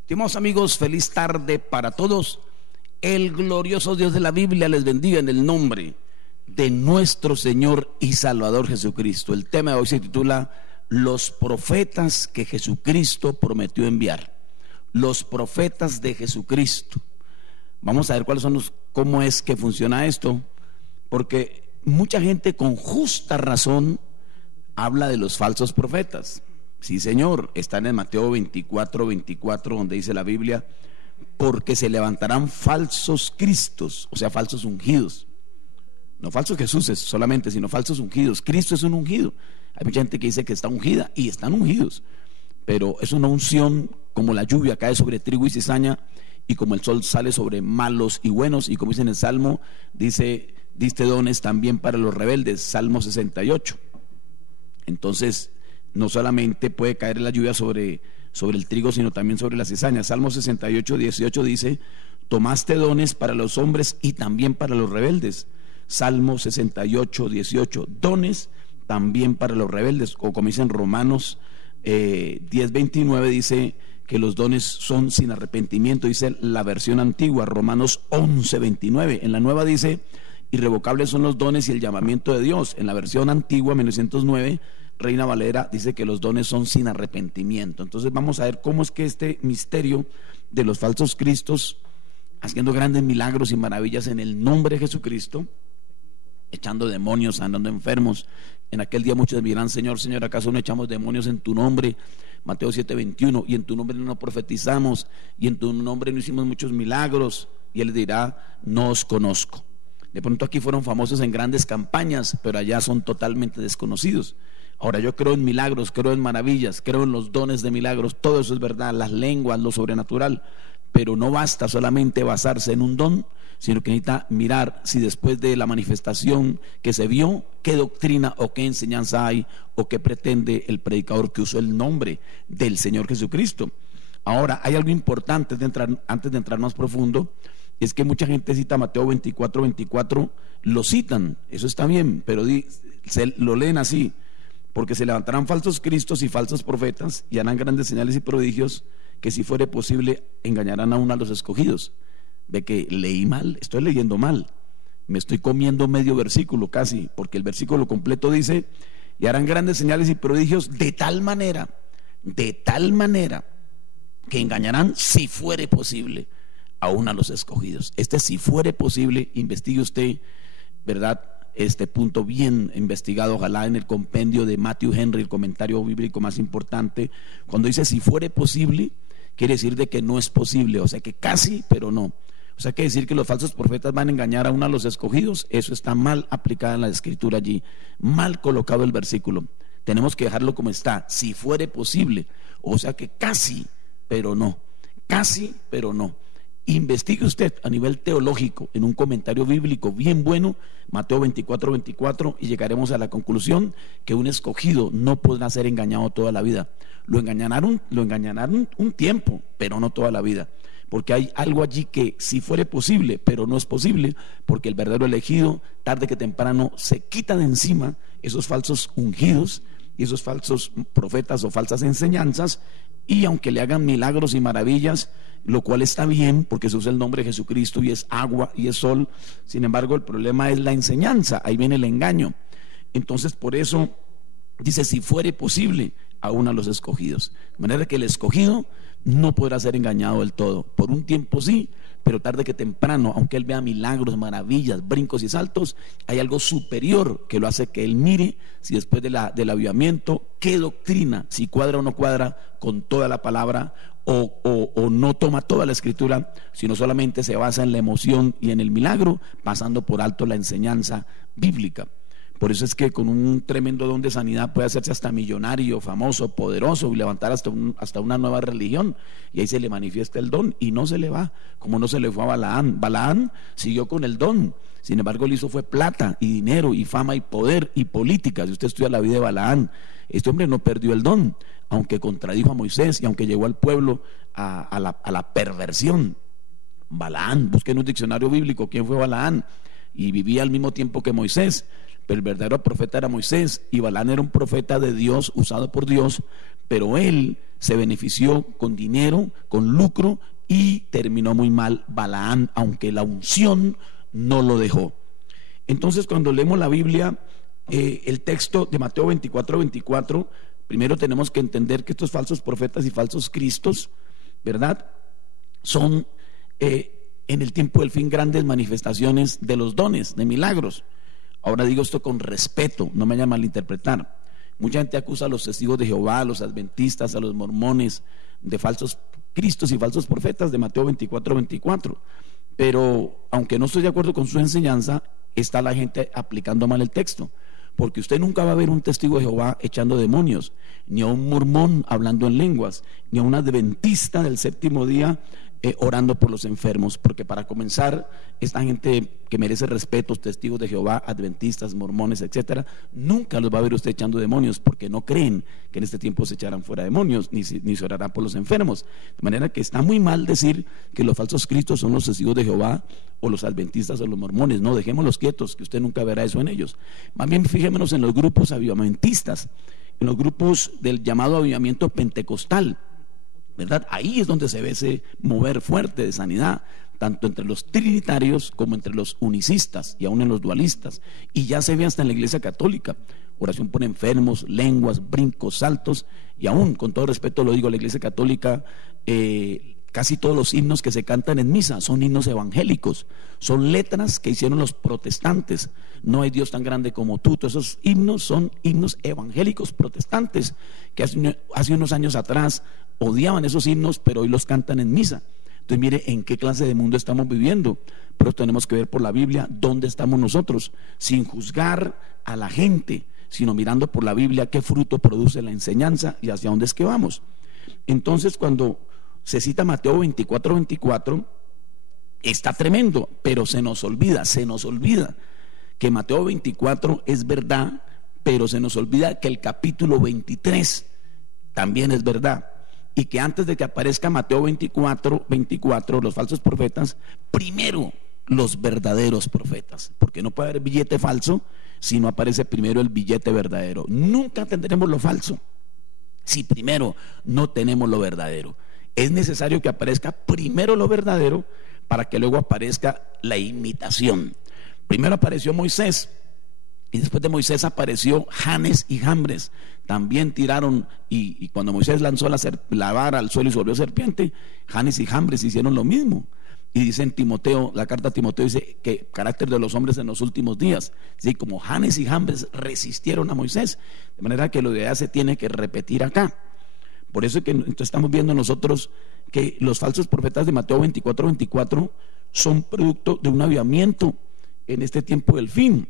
Estimados amigos, feliz tarde para todos. El glorioso Dios de la Biblia les bendiga en el nombre de nuestro Señor y Salvador Jesucristo. El tema de hoy se titula Los profetas que Jesucristo prometió enviar. Los profetas de Jesucristo. Vamos a ver cómo es que funciona esto, porque mucha gente con justa razón habla de los falsos profetas. Sí, Señor, está en el Mateo 24, donde dice la Biblia: porque se levantarán falsos cristos, o sea, falsos ungidos. No falsos Jesuses solamente, sino falsos ungidos. Cristo es un ungido. Hay mucha gente que dice que está ungida, y están ungidos, pero es una unción como la lluvia cae sobre trigo y cizaña, y como el sol sale sobre malos y buenos. Y como dice en el Salmo, dice: diste dones también para los rebeldes, Salmo 68. Entonces, no solamente puede caer la lluvia sobre el trigo, sino también sobre la cizaña. Salmo 68:18 dice: tomaste dones para los hombres y también para los rebeldes. Salmo 68:18, dones también para los rebeldes. O como dice en Romanos 10:29, dice que los dones son sin arrepentimiento, dice la versión antigua. Romanos 11:29. En la nueva dice: irrevocables son los dones y el llamamiento de Dios. En la versión antigua, 1909, Reina Valera, dice que los dones son sin arrepentimiento. Entonces vamos a ver cómo es que este misterio de los falsos cristos, haciendo grandes milagros y maravillas en el nombre de Jesucristo, echando demonios, sanando enfermos. En aquel día muchos dirán: Señor, Señor, ¿acaso no echamos demonios en tu nombre? Mateo 7:21. Y en tu nombre no profetizamos, y en tu nombre no hicimos muchos milagros. Y él dirá: no os conozco. De pronto aquí fueron famosos en grandes campañas, pero allá son totalmente desconocidos. Ahora, yo creo en milagros, creo en maravillas, creo en los dones de milagros, todo eso es verdad, las lenguas, lo sobrenatural, pero no basta solamente basarse en un don, sino que necesita mirar si después de la manifestación que se vio, qué doctrina o qué enseñanza hay, o qué pretende el predicador que usó el nombre del Señor Jesucristo. Ahora, hay algo importante antes de entrar más profundo, es que mucha gente cita Mateo 24, lo citan, eso está bien, pero lo leen así: porque se levantarán falsos cristos y falsos profetas, y harán grandes señales y prodigios, que si fuere posible engañarán aún a los escogidos. Ve que leí mal, estoy leyendo mal, me estoy comiendo medio versículo casi, porque el versículo completo dice: y harán grandes señales y prodigios de tal manera que engañarán, si fuere posible, aún a los escogidos. Si fuere posible, investigue usted, ¿verdad?, este punto bien investigado, ojalá en el compendio de Matthew Henry, el comentario bíblico más importante. Cuando dice si fuere posible, quiere decir de que no es posible, o sea que casi, pero no. O sea, quiere decir que los falsos profetas van a engañar aún a los escogidos. Eso está mal aplicado en la escritura allí, mal colocado el versículo. Tenemos que dejarlo como está: si fuere posible, o sea que casi, pero no. Casi, pero no. Investigue usted a nivel teológico en un comentario bíblico bien bueno, Mateo 24, y llegaremos a la conclusión que un escogido no podrá ser engañado toda la vida. Lo engañarán un tiempo, pero no toda la vida, porque hay algo allí que si fuere posible, pero no es posible, porque el verdadero elegido, tarde que temprano, se quita de encima esos falsos ungidos y esos falsos profetas o falsas enseñanzas, y aunque le hagan milagros y maravillas, lo cual está bien porque se usa el nombre de Jesucristo y es agua y es sol, sin embargo el problema es la enseñanza, ahí viene el engaño. Entonces por eso dice: si fuere posible, aún a los escogidos. De manera que el escogido no podrá ser engañado del todo. Por un tiempo sí, pero tarde que temprano, aunque él vea milagros, maravillas, brincos y saltos, hay algo superior que lo hace que él mire si después del avivamiento, qué doctrina, si cuadra o no cuadra con toda la palabra, o no toma toda la escritura, sino solamente se basa en la emoción y en el milagro, pasando por alto la enseñanza bíblica. Por eso es que con un tremendo don de sanidad puede hacerse hasta millonario, famoso, poderoso, y levantar hasta una nueva religión, y ahí se le manifiesta el don y no se le va, como no se le fue a Balaán. Balaán siguió con el don, Sin embargo, él hizo fue plata y dinero y fama y poder y política. Si usted estudia la vida de Balaán, este hombre no perdió el don, aunque contradijo a Moisés y aunque llevó al pueblo a la perversión. Balaán, busquen un diccionario bíblico quién fue Balaán, y vivía al mismo tiempo que Moisés, pero el verdadero profeta era Moisés, y Balaán era un profeta de Dios, usado por Dios, pero él se benefició con dinero, con lucro, y terminó muy mal Balaán, aunque la unción no lo dejó. Entonces, cuando leemos la Biblia, el texto de Mateo 24:24, primero tenemos que entender que estos falsos profetas y falsos cristos, ¿verdad?, son en el tiempo del fin grandes manifestaciones de los dones, de milagros. Ahora digo esto con respeto, no me vayan a malinterpretar. Mucha gente acusa a los testigos de Jehová, a los adventistas, a los mormones, de falsos cristos y falsos profetas de Mateo 24:24. Pero aunque no estoy de acuerdo con su enseñanza, está la gente aplicando mal el texto, porque usted nunca va a ver un testigo de Jehová echando demonios, ni a un mormón hablando en lenguas, ni a un adventista del séptimo día orando por los enfermos, porque para comenzar, esta gente que merece respeto, testigos de Jehová, adventistas, mormones, etcétera, nunca los va a ver usted echando demonios, porque no creen que en este tiempo se echarán fuera demonios, ni se orará por los enfermos. De manera que está muy mal decir que los falsos cristos son los testigos de Jehová o los adventistas o los mormones. No, dejémoslos quietos, que usted nunca verá eso en ellos. Más bien fijémonos en los grupos avivamentistas, en los grupos del llamado avivamiento pentecostal, ¿verdad? Ahí es donde se ve ese mover fuerte de sanidad, tanto entre los trinitarios como entre los unicistas y aún en los dualistas, y ya se ve hasta en la Iglesia Católica, oración por enfermos, lenguas, brincos, saltos, y aún, con todo respeto lo digo, la Iglesia Católica, casi todos los himnos que se cantan en misa son himnos evangélicos, son letras que hicieron los protestantes. No hay Dios tan grande como tú. Todos esos himnos son himnos evangélicos protestantes que hace unos años atrás odiaban esos himnos, pero hoy los cantan en misa. Entonces mire en qué clase de mundo estamos viviendo. Pero tenemos que ver por la Biblia dónde estamos nosotros, sin juzgar a la gente, sino mirando por la Biblia qué fruto produce la enseñanza y hacia dónde es que vamos. Entonces, cuando se cita Mateo 24:24, está tremendo, pero se nos olvida que Mateo 24 es verdad, pero se nos olvida que el capítulo 23 también es verdad, y que antes de que aparezca Mateo 24:24, los falsos profetas, primero los verdaderos profetas, porque no puede haber billete falso si no aparece primero el billete verdadero. Nunca tendremos lo falso si primero no tenemos lo verdadero. Es necesario que aparezca primero lo verdadero para que luego aparezca la imitación. Primero apareció Moisés, y después de Moisés apareció Janes y Jambres. También tiraron, y cuando Moisés lanzó la vara al suelo y se volvió serpiente, Janes y Jambres hicieron lo mismo. Y dice en Timoteo, la carta a Timoteo dice que carácter de los hombres en los últimos días, ¿sí? Como Janes y Jambres resistieron a Moisés, de manera que lo de allá se tiene que repetir acá. Por eso es que entonces estamos viendo nosotros que los falsos profetas de Mateo 24:24 son producto de un avivamiento en este tiempo del fin,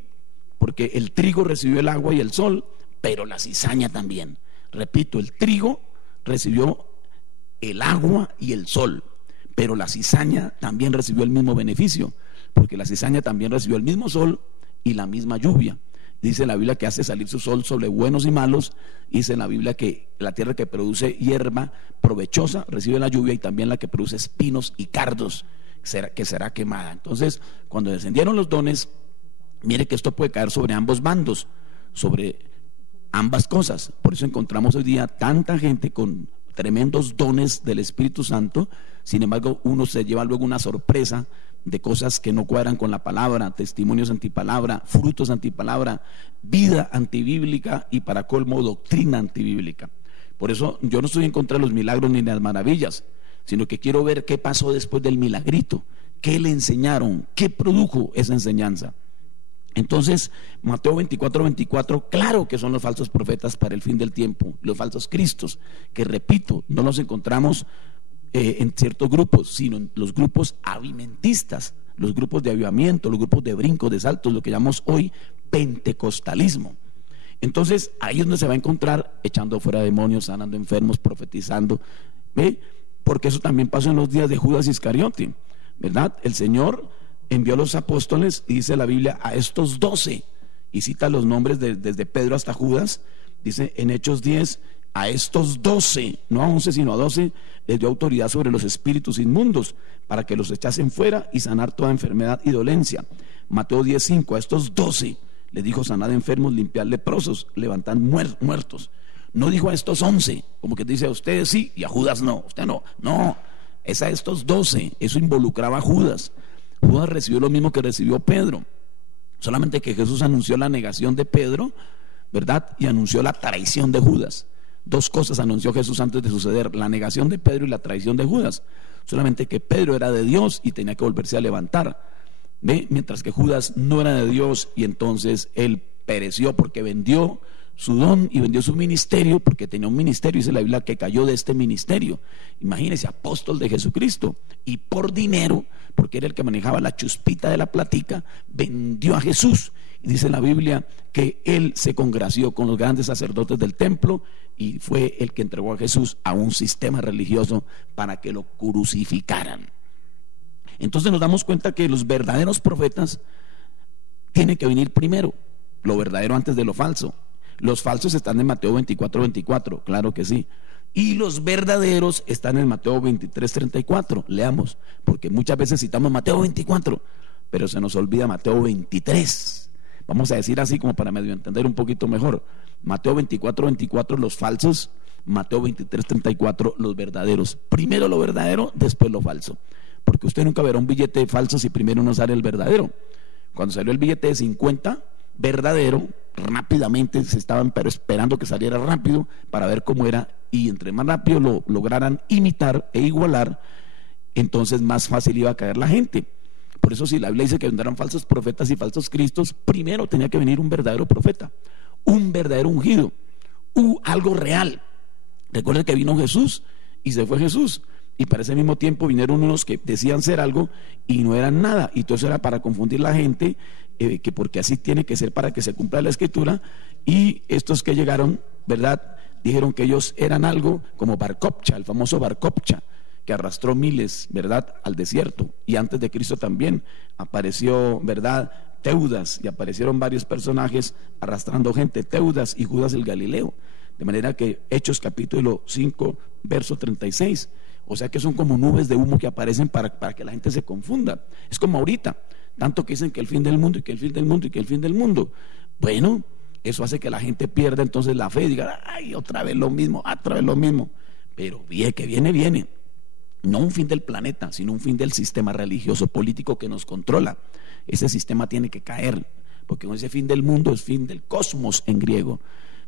porque el trigo recibió el agua y el sol, pero la cizaña también. Repito, el trigo recibió el agua y el sol, pero la cizaña también recibió el mismo beneficio, porque la cizaña también recibió el mismo sol y la misma lluvia. Dice la Biblia que hace salir su sol sobre buenos y malos. Dice en la Biblia que la tierra que produce hierba provechosa recibe la lluvia, y también la que produce espinos y cardos que será quemada. Entonces, cuando descendieron los dones, mire que esto puede caer sobre ambos bandos, sobre ambas cosas. Por eso encontramos hoy día tanta gente con tremendos dones del Espíritu Santo. Sin embargo, uno se lleva luego una sorpresa de cosas que no cuadran con la palabra, testimonios antipalabra, frutos antipalabra, vida antibíblica y, para colmo, doctrina antibíblica. Por eso yo no estoy en contra de los milagros ni de las maravillas, sino que quiero ver qué pasó después del milagrito, qué le enseñaron, qué produjo esa enseñanza. Entonces, Mateo 24:24, claro que son los falsos profetas para el fin del tiempo, los falsos cristos, que repito, no los encontramos en ciertos grupos, sino en los grupos avimentistas, los grupos de avivamiento, los grupos de brincos, de saltos, lo que llamamos hoy pentecostalismo. Entonces, ahí es donde se va a encontrar echando fuera demonios, sanando enfermos, profetizando, ¿ve? Porque eso también pasó en los días de Judas Iscariote, ¿verdad? El Señor envió a los apóstoles, y dice la Biblia, a estos 12, y cita los nombres desde Pedro hasta Judas. Dice en Hechos 10, a estos 12, no a 11 sino a 12, les dio autoridad sobre los espíritus inmundos para que los echasen fuera y sanar toda enfermedad y dolencia. Mateo 10:5, a estos 12 les dijo: sanad enfermos, limpiad leprosos, levantad muertos. No dijo a estos 11, como que dice a ustedes sí y a Judas no, usted no. No, es a estos 12. Eso involucraba a Judas. Judas recibió lo mismo que recibió Pedro, solamente que Jesús anunció la negación de Pedro, ¿verdad? Y anunció la traición de Judas. Dos cosas anunció Jesús antes de suceder: la negación de Pedro y la traición de Judas. Solamente que Pedro era de Dios y tenía que volverse a levantar, ¿ve? Mientras que Judas no era de Dios, y entonces él pereció porque vendió su don y vendió su ministerio, porque tenía un ministerio, dice la Biblia, que cayó de este ministerio. Imagínense, apóstol de Jesucristo, y por dinero, porque era el que manejaba la chuspita de la platica, vendió a Jesús. Y dice la Biblia que él se congració con los grandes sacerdotes del templo y fue el que entregó a Jesús a un sistema religioso para que lo crucificaran. Entonces nos damos cuenta que los verdaderos profetas tienen que venir primero, lo verdadero antes de lo falso. Los falsos están en Mateo 24:24, claro que sí. Y los verdaderos están en Mateo 23:34. Leamos, porque muchas veces citamos Mateo 24, pero se nos olvida Mateo 23. Vamos a decir así como para medio entender un poquito mejor. Mateo 24:24 los falsos, Mateo 23:34 los verdaderos. Primero lo verdadero, después lo falso. Porque usted nunca verá un billete falso si primero no sale el verdadero. Cuando salió el billete de 50 verdadero, rápidamente se estaban pero esperando que saliera rápido para ver cómo era, y entre más rápido lo lograran imitar e igualar, entonces más fácil iba a caer la gente. Por eso, si la Biblia dice que vendrán falsos profetas y falsos cristos, primero tenía que venir un verdadero profeta, un verdadero ungido, algo real. Recuerden que vino Jesús y se fue Jesús, y para ese mismo tiempo vinieron unos que decían ser algo y no eran nada, y todo eso era para confundir la gente, que porque así tiene que ser para que se cumpla la escritura. Y estos que llegaron, ¿verdad?, dijeron que ellos eran algo como Bar Kokhba, el famoso Bar Kokhba, que arrastró miles, ¿verdad?, al desierto. Y antes de Cristo también apareció, ¿verdad?, Teudas, y aparecieron varios personajes arrastrando gente, Teudas y Judas el Galileo. De manera que Hechos capítulo 5 verso 36, o sea que son como nubes de humo que aparecen para que la gente se confunda. Es como ahorita, tanto que dicen que el fin del mundo y que el fin del mundo y que el fin del mundo. Bueno, eso hace que la gente pierda entonces la fe y diga: ay, otra vez lo mismo, otra vez lo mismo. Pero bien, que viene. No un fin del planeta, sino un fin del sistema religioso político que nos controla. Ese sistema tiene que caer, porque con ese fin del mundo es fin del cosmos en griego.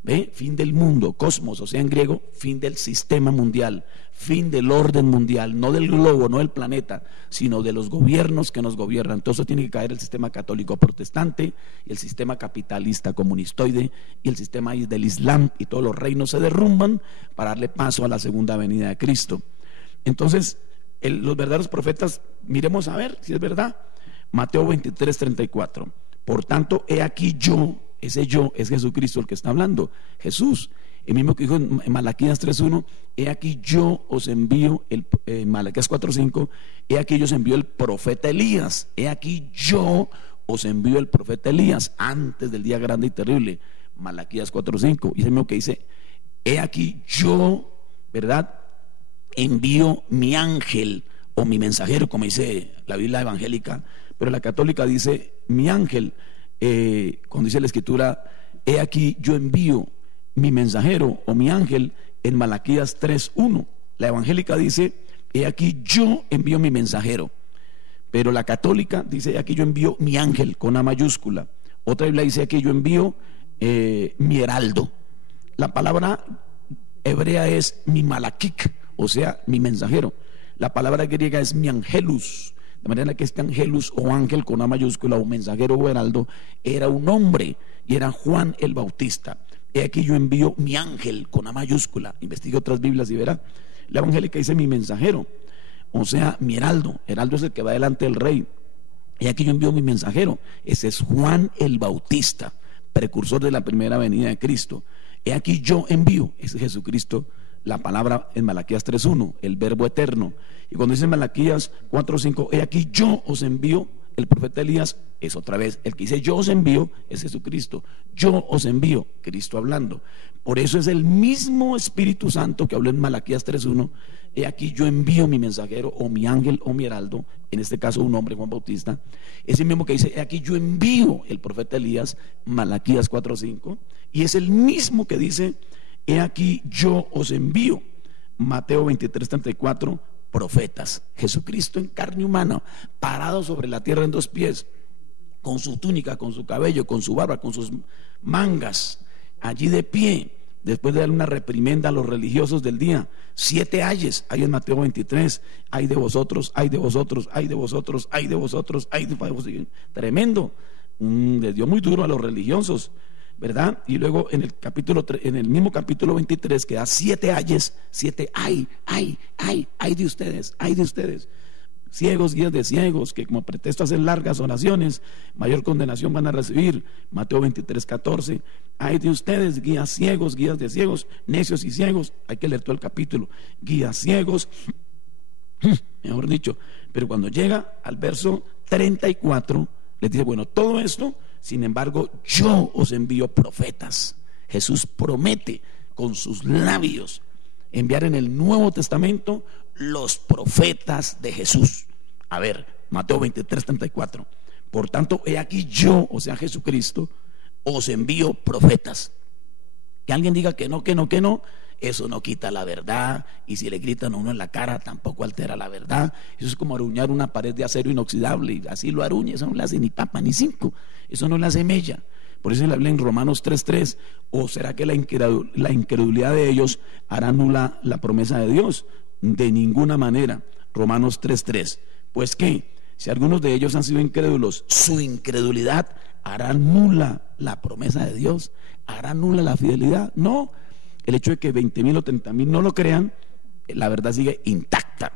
¿Ve? Fin del mundo, cosmos, o sea en griego, fin del sistema mundial, fin del orden mundial, no del globo, no del planeta, sino de los gobiernos que nos gobiernan. Entonces tiene que caer el sistema católico protestante, y el sistema capitalista comunistoide, y el sistema del Islam, y todos los reinos se derrumban para darle paso a la segunda venida de Cristo. Entonces los verdaderos profetas, miremos a ver si es verdad. Mateo 23:34, por tanto, he aquí yo. Ese yo es Jesucristo el que está hablando, Jesús, el mismo que dijo en Malaquías 3:1, he aquí yo os envío, en Malaquías 4:5, he aquí yo os envío el profeta Elías, he aquí yo os envío el profeta Elías antes del día grande y terrible, Malaquías 4:5, y es el mismo que dice, he aquí yo, ¿verdad?, envío mi ángel o mi mensajero, como dice la Biblia evangélica, pero la católica dice mi ángel. Cuando dice la escritura, he aquí yo envío mi mensajero o mi ángel, en Malaquías 3:1, la evangélica dice, he aquí yo envío mi mensajero, pero la católica dice, he aquí yo envío mi ángel con A mayúscula. Otra Biblia dice, aquí yo envío mi heraldo. La palabra hebrea es mi malakik, o sea, mi mensajero. La palabra griega es mi angelus. De manera que este angelus o ángel con A mayúscula o mensajero o heraldo era un hombre, y era Juan el Bautista. He aquí yo envío mi ángel con A mayúscula. Investigue otras Biblias y verá. La evangélica dice mi mensajero, o sea, mi heraldo. Heraldo es el que va delante del rey. He aquí yo envío mi mensajero. Ese es Juan el Bautista, precursor de la primera venida de Cristo. He aquí yo envío, ese es Jesucristo. La palabra en Malaquías 3:1, el verbo eterno. Y cuando dice en Malaquías 4:5, he aquí yo os envío, el profeta Elías es otra vez el que dice yo os envío, es Jesucristo. Yo os envío, Cristo hablando. Por eso es el mismo Espíritu Santo que habló en Malaquías 3:1. He aquí yo envío mi mensajero o mi ángel o mi heraldo, en este caso un hombre, Juan Bautista. Es el mismo que dice he aquí yo envío el profeta Elías, Malaquías 4:5. Y es el mismo que dice he aquí yo os envío, Mateo 23:34, profetas. Jesucristo en carne humana, parado sobre la tierra en dos pies, con su túnica, con su cabello, con su barba, con sus mangas, allí de pie, después de darle una reprimenda a los religiosos del día. 7 ayes hay en Mateo 23, ay de vosotros, ay de vosotros, ay de vosotros, ay de vosotros, ay de vosotros. Tremendo, le dio muy duro a los religiosos, ¿verdad? Y luego en el mismo capítulo 23 que da 7 ayes, 7 ay de ustedes, ay de ustedes. Ciegos, guías de ciegos, que como pretexto hacen largas oraciones, mayor condenación van a recibir. Mateo 23:14. Ay de ustedes, guías ciegos, guías de ciegos, necios y ciegos. Hay que leer todo el capítulo. Guías ciegos, mejor dicho. Pero cuando llega al verso 34, les dice, bueno, todo esto, sin embargo, yo os envío profetas. Jesús promete con sus labios enviar en el Nuevo Testamento los profetas de Jesús. A ver, Mateo 23:34. Por tanto, he aquí yo, o sea Jesucristo, os envío profetas. Que alguien diga que no, eso no quita la verdad. Y si le gritan a uno en la cara, tampoco altera la verdad. Eso es como aruñar una pared de acero inoxidable, y así lo aruña. Eso no le hace ni papa ni cinco, eso no le hace mella. Por eso le habla en Romanos 3:3. ¿O será que la incredulidad de ellos hará nula la promesa de Dios? De ninguna manera. Romanos 3:3. Pues que si algunos de ellos han sido incrédulos, su incredulidad hará nula la promesa de Dios, hará nula la fidelidad. No, el hecho de que 20,000 o 30,000 no lo crean, la verdad sigue intacta.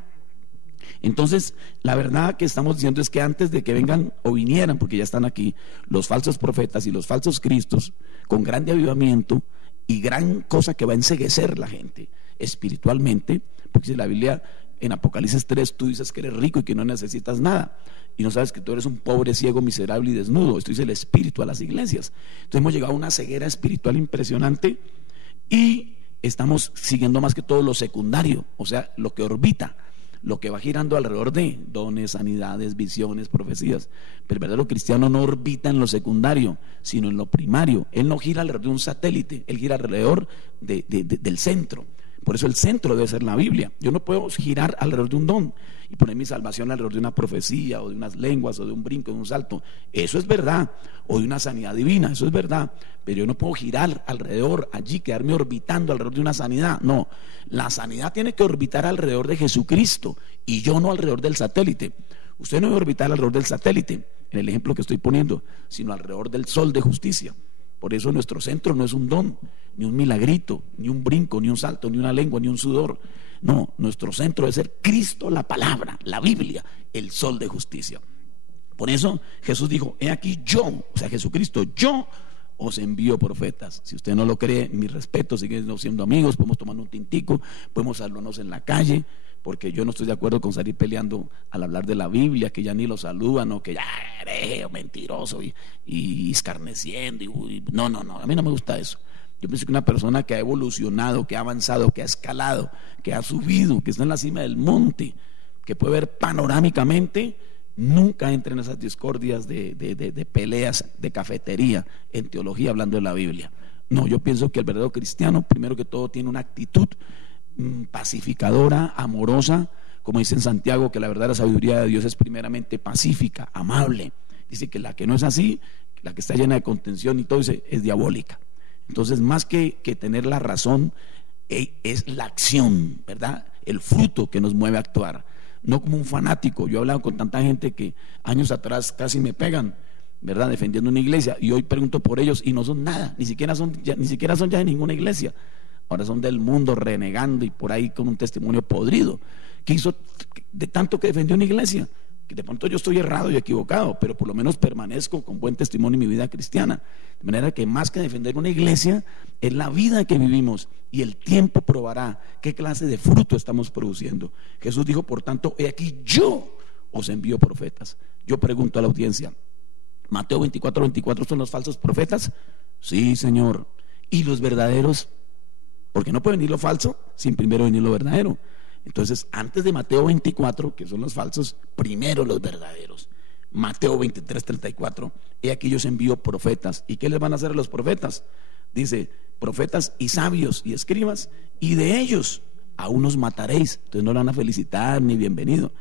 Entonces, la verdad que estamos diciendo es que antes de que vengan o vinieran, porque ya están aquí, los falsos profetas y los falsos cristos, con grande avivamiento y gran cosa que va a enceguecer la gente espiritualmente, porque si la Biblia en Apocalipsis 3 tú dices que eres rico y que no necesitas nada, y no sabes que tú eres un pobre, ciego, miserable y desnudo. Esto dice el Espíritu a las iglesias. Entonces hemos llegado a una ceguera espiritual impresionante y estamos siguiendo más que todo lo secundario, o sea, lo que orbita, lo que va girando alrededor de dones, sanidades, visiones, profecías. Pero el verdadero cristiano no orbita en lo secundario, sino en lo primario. Él no gira alrededor de un satélite, él gira alrededor del centro. Por eso el centro debe ser la Biblia. Yo no puedo girar alrededor de un don y poner mi salvación alrededor de una profecía o de unas lenguas o de un brinco, de un salto. Eso es verdad. O de una sanidad divina, eso es verdad. Pero yo no puedo girar alrededor allí, quedarme orbitando alrededor de una sanidad. No, la sanidad tiene que orbitar alrededor de Jesucristo y yo no alrededor del satélite. Usted no debe orbitar alrededor del satélite, en el ejemplo que estoy poniendo, sino alrededor del sol de justicia. Por eso nuestro centro no es un don, ni un milagrito, ni un brinco, ni un salto, ni una lengua, ni un sudor. No, nuestro centro debe ser Cristo, la palabra, la Biblia, el sol de justicia. Por eso Jesús dijo, he aquí yo, o sea Jesucristo, yo os envío profetas. Si usted no lo cree, mi respeto, siguen siendo amigos, podemos tomar un tintico, podemos saludarnos en la calle, porque yo no estoy de acuerdo con salir peleando al hablar de la Biblia, que ya ni lo saludan, o que ya hereje o mentiroso y escarneciendo. No, a mí no me gusta eso. Yo pienso que una persona que ha evolucionado, que ha avanzado, que ha escalado, que ha subido, que está en la cima del monte, que puede ver panorámicamente, nunca entra en esas discordias de peleas de cafetería en teología hablando de la Biblia. No, yo pienso que el verdadero cristiano, primero que todo, tiene una actitud pacificadora, amorosa, como dice en Santiago, que la verdadera sabiduría de Dios es primeramente pacífica, amable. Dice que la que no es así, la que está llena de contención y todo, es diabólica. Entonces, más que tener la razón, es la acción, ¿verdad? El fruto que nos mueve a actuar, no como un fanático. Yo he hablado con tanta gente que años atrás casi me pegan, ¿verdad? Defendiendo una iglesia, y hoy pregunto por ellos y no son nada, ni siquiera son ya de ninguna iglesia. Ahora son del mundo, renegando y por ahí con un testimonio podrido. ¿Qué hizo de tanto que defendió una iglesia? Que de pronto yo estoy errado y equivocado, pero por lo menos permanezco con buen testimonio en mi vida cristiana. De manera que más que defender una iglesia, es la vida que vivimos, y el tiempo probará qué clase de fruto estamos produciendo. Jesús dijo, por tanto, he aquí yo os envío profetas. Yo pregunto a la audiencia, ¿Mateo 24:24 son los falsos profetas? Sí, Señor. ¿Y los verdaderos? Porque no puede venir lo falso sin primero venir lo verdadero. Entonces, antes de Mateo 24, que son los falsos, primero los verdaderos. Mateo 23:34, he aquí yo os envío profetas. ¿Y qué les van a hacer a los profetas? Dice, profetas y sabios y escribas, y de ellos a unos mataréis. Entonces no le van a felicitar ni bienvenido.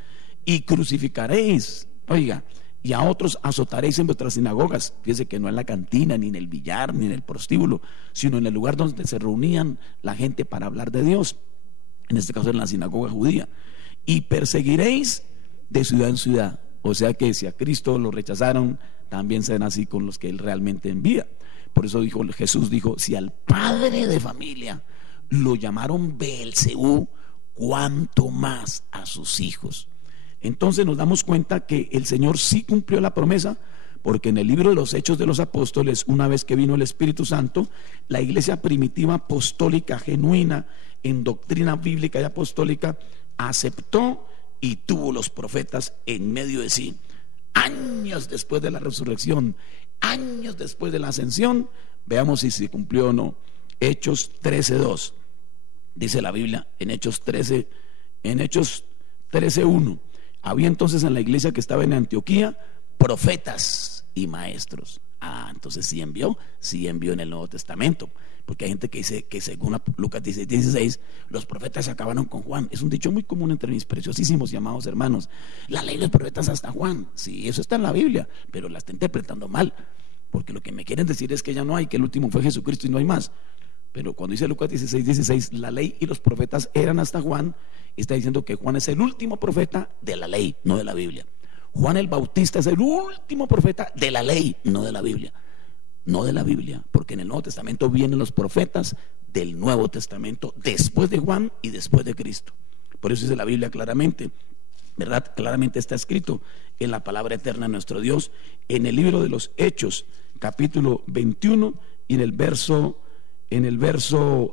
Y crucificaréis, oiga, y a otros azotaréis en vuestras sinagogas. Fíjense que no en la cantina, ni en el billar, ni en el prostíbulo, sino en el lugar donde se reunían la gente para hablar de Dios, en este caso en la sinagoga judía. Y perseguiréis de ciudad en ciudad. O sea que si a Cristo lo rechazaron, también serán así con los que Él realmente envía. Por eso Jesús dijo, si al padre de familia lo llamaron Beelzebú, cuánto más a sus hijos. Entonces nos damos cuenta que el Señor sí cumplió la promesa, porque en el libro de los Hechos de los Apóstoles, una vez que vino el Espíritu Santo, la iglesia primitiva apostólica genuina en doctrina bíblica y apostólica aceptó y tuvo los profetas en medio de sí. Años después de la resurrección, años después de la ascensión, veamos si se cumplió o no. Hechos 13:2, dice la Biblia en Hechos 13:1. Había entonces en la iglesia que estaba en Antioquía profetas y maestros. Entonces sí envió en el Nuevo Testamento, porque hay gente que dice que según Lucas 16:16 los profetas se acabaron con Juan. Es un dicho muy común entre mis preciosísimos y amados hermanos. La ley de los profetas hasta Juan. Sí, eso está en la Biblia, pero la está interpretando mal, porque lo que me quieren decir es que ya no hay, que el último fue Jesucristo y no hay más. Pero cuando dice Lucas 16:16 la ley y los profetas eran hasta Juan, está diciendo que Juan es el último profeta de la ley, no de la Biblia. Juan el Bautista es el último profeta de la ley, no de la Biblia. No de la Biblia, porque en el Nuevo Testamento vienen los profetas del Nuevo Testamento después de Juan y después de Cristo. Por eso dice la Biblia claramente, ¿verdad? Claramente está escrito en la palabra eterna de nuestro Dios, en el libro de los Hechos, capítulo 21 y en el verso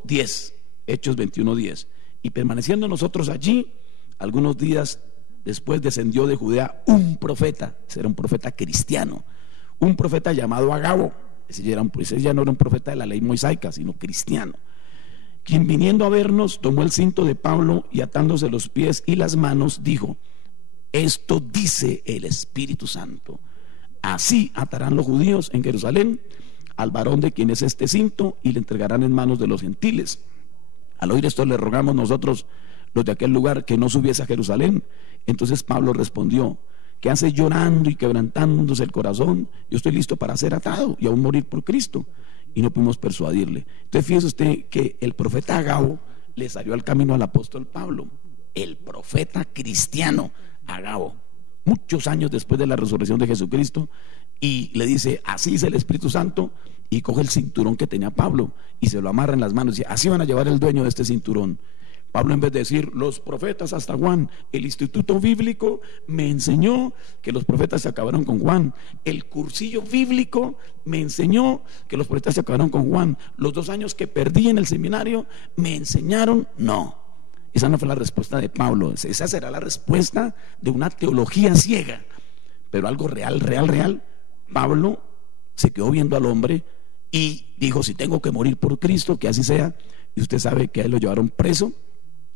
10, Hechos 21:10. Y permaneciendo nosotros allí, algunos días después descendió de Judea un profeta, era un profeta cristiano, un profeta llamado Agabo. Ese ya no era un profeta de la ley mosaica, sino cristiano, quien viniendo a vernos tomó el cinto de Pablo y atándose los pies y las manos dijo, esto dice el Espíritu Santo, así atarán los judíos en Jerusalén al varón de quien es este cinto y le entregarán en manos de los gentiles. Al oír esto le rogamos nosotros los de aquel lugar que no subiese a Jerusalén. Entonces Pablo respondió, ¿qué hace llorando y quebrantándose el corazón? Yo estoy listo para ser atado y aún morir por Cristo. Y no pudimos persuadirle. Entonces fíjese usted que el profeta Agabo le salió al camino al apóstol Pablo, el profeta cristiano Agabo, muchos años después de la resurrección de Jesucristo, y le dice, así dice el Espíritu Santo, y coge el cinturón que tenía Pablo y se lo amarra en las manos y dice, así van a llevar el dueño de este cinturón. Pablo, en vez de decir los profetas hasta Juan, el instituto bíblico me enseñó que los profetas se acabaron con Juan, el cursillo bíblico me enseñó que los profetas se acabaron con Juan, los 2 años que perdí en el seminario me enseñaron. No, esa no fue la respuesta de Pablo. Esa será la respuesta de una teología ciega, pero algo real. Pablo se quedó viendo al hombre y dijo, si tengo que morir por Cristo, que así sea. Y usted sabe que a él lo llevaron preso,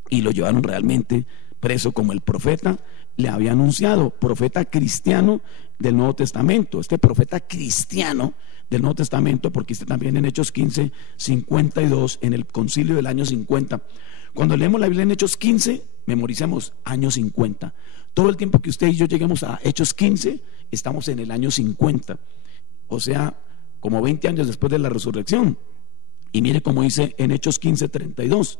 y lo llevaron realmente preso como el profeta le había anunciado, profeta cristiano del Nuevo Testamento. Este profeta cristiano del Nuevo Testamento, porque está también en Hechos 15:52, en el concilio del año 50. Cuando leemos la Biblia en Hechos 15, memoricemos año 50. Todo el tiempo que usted y yo lleguemos a Hechos 15, estamos en el año 50, o sea, como 20 años después de la resurrección. Y mire cómo dice en Hechos 15:32,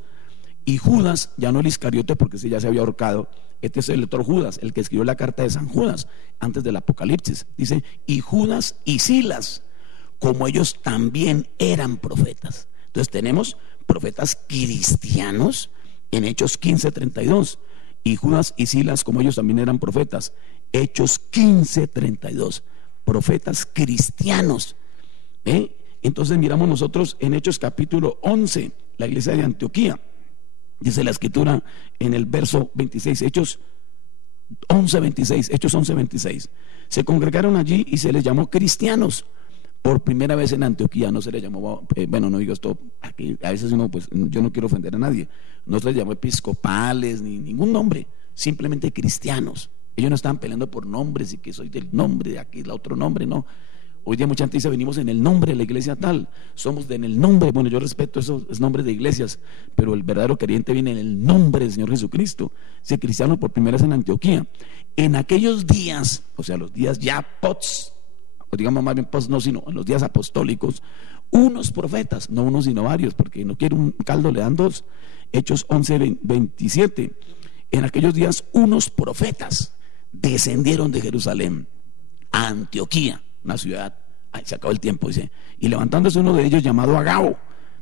y Judas, ya no el Iscariote porque ese ya se había ahorcado, este es el lector Judas, el que escribió la carta de San Judas antes del Apocalipsis, dice, y Judas y Silas, como ellos también eran profetas. Entonces tenemos profetas cristianos en Hechos 15:32, y Judas y Silas, como ellos también eran profetas. Hechos 15:32, profetas cristianos. Entonces miramos nosotros en Hechos capítulo 11, la iglesia de Antioquía. Dice la escritura en el verso 26, Hechos 11:26, Hechos 11:26. Se congregaron allí y se les llamó cristianos. Por primera vez en Antioquía. No se le llamó, bueno, no digo esto, aquí, a veces uno, pues yo no quiero ofender a nadie, no se les llamó episcopales ni ningún nombre, simplemente cristianos. Ellos no estaban peleando por nombres y que soy del nombre, de aquí el otro nombre, no. Hoy día mucha gente dice, venimos en el nombre de la iglesia tal, somos en el nombre, bueno, yo respeto esos nombres de iglesias, pero el verdadero creyente viene en el nombre del Señor Jesucristo. Se cristianos por primera vez en Antioquía. En aquellos días, o sea, los días ya post, o digamos más bien post, no, sino en los días apostólicos, unos profetas, no unos sino varios, porque no quiere un caldo, le dan dos. Hechos 11:27. En aquellos días unos profetas descendieron de Jerusalén a Antioquía, una ciudad, ay, se acabó el tiempo, dice, y levantándose uno de ellos llamado Agabo,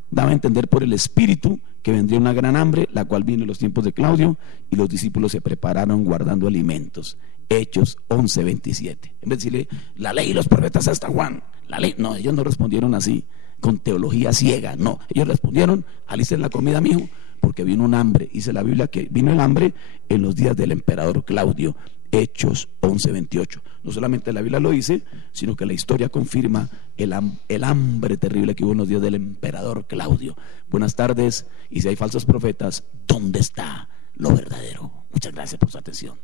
daba a entender por el Espíritu que vendría una gran hambre, la cual vino en los tiempos de Claudio, y los discípulos se prepararon guardando alimentos. Hechos 11:27. En vez de decirle la ley y los profetas hasta Juan, la ley, no, ellos no respondieron así con teología ciega, no, ellos respondieron: alisten la comida, mijo, porque vino un hambre. Dice la Biblia que vino el hambre en los días del emperador Claudio. Hechos 11:28. No solamente la Biblia lo dice, sino que la historia confirma el hambre terrible que hubo en los días del emperador Claudio. Buenas tardes. Y si hay falsos profetas, ¿dónde está lo verdadero? Muchas gracias por su atención.